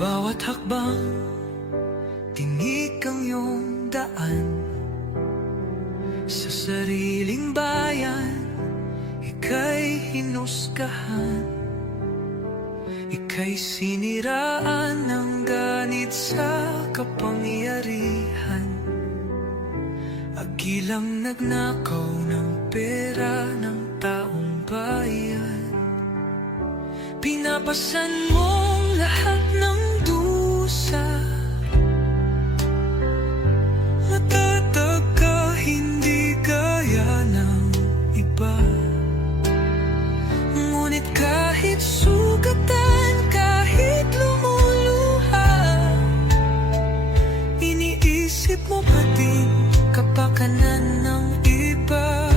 Bawat hakbang, tinik ang iyong daan. Sa sariling bayan, ika'y hinusgahan. Ika'y siniraan ng ganit sa kapangyarihan. Agilang nagnakaw ng pera ng taong bayan. Pinapasan mong lahat ng dusa. Matatag ka, hindi gaya ng iba. Ngunit kahit sugatan, kahit lumuluha, iniisip mo pa din kapakanan ng iba.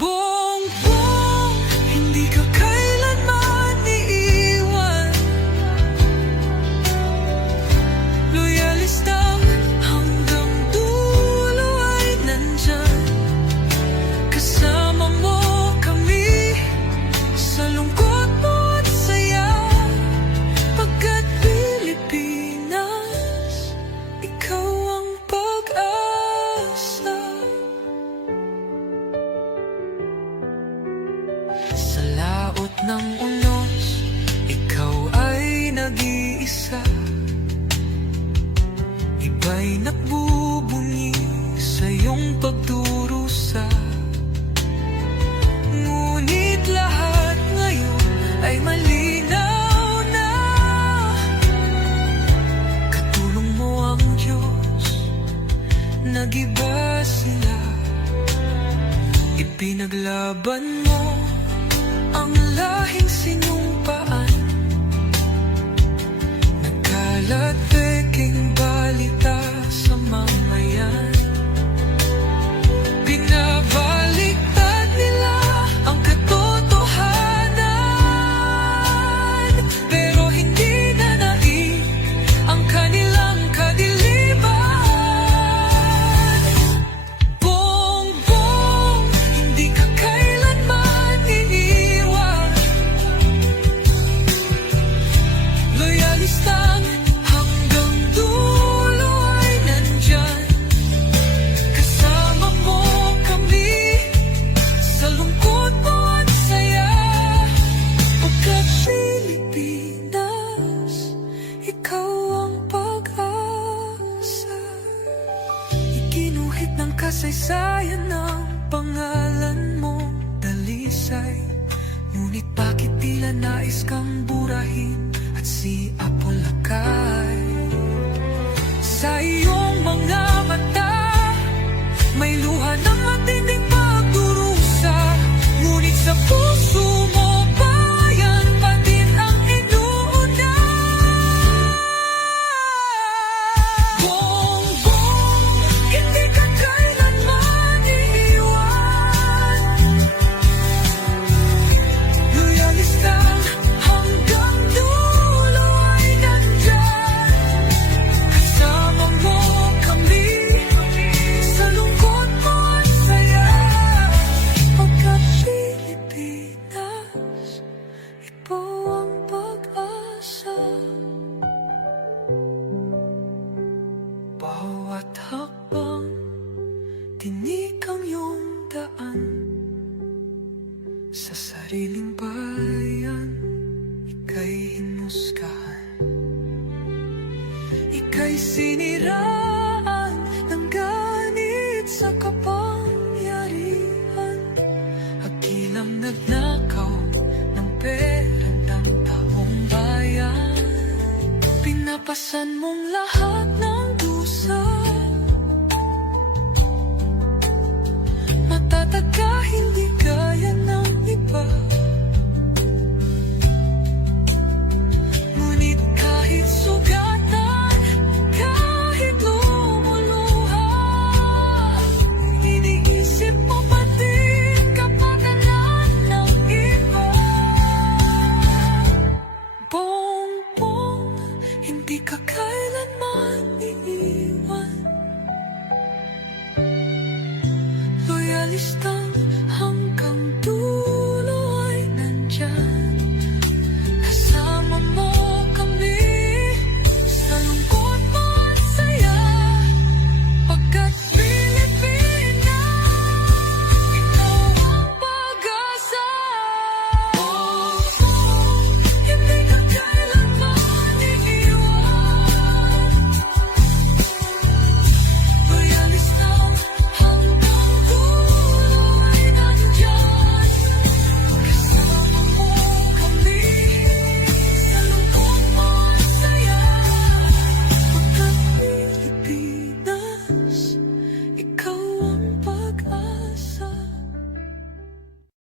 Bongbong, hindi ka kailanman iiwan. Loyalista hanggang dulo ay nandyan. Kasama mo kami sa lungkot mo at saya. Pagkat Pilipinas, ikaw ang pag-asa. Sa laot ng unos, ikaw ay nag-iisa. Iba'y nagbubunyi sa iyong pagdurusa. Ngunit lahat ngayon ay malinaw na. Katulong mo ang Diyos, nag-iba sila. Ipinaglaban mo ang lahing sinumpaan. Nagkalat peking balita sa mamayan. Binabaliktad nila ang katotohanan, pero hindi na naig ang kanilang kadiliman. Bongbong, hindi ka kailanman iiwan. Loyalistang hanggang dulo ay nandyan. Kasama mo kami sa lungkot mo at saya. Pagkat Pilipinas, ikaw ang pag-asa. Iginuhit ng kasaysayan ng pangalan mo, dalisay. Ngunit bakit tila nais kang burahin at si Apolacay? Sa iyong mga mata, may luha ng matinding pagdurusa. Ngunit sa puso mo, bayan pa din ang inuuna. Bongbong, hindi ka kailanman iiwan. Loyalista hanggang dulo ay nandyan. Kasama mo kami sa lungkot mo at saya. Pagkat Pilipinas, ikaw ang pag-asa. Bawat hakbang, tinik ang iyong daan. Sa sariling bayan, ika'y hinusgahan. Ika'y siniraan ng ganit sa kapangyarihan. Agilang nagnakaw ng pera ng taong bayan. Pinapasan mong lahat ng dusa. Matatag ka, hindi gaya ng iba. Ngunit kahit sugatan, kahit lumuluha, iniisip mo pa din kapakanan ng iba.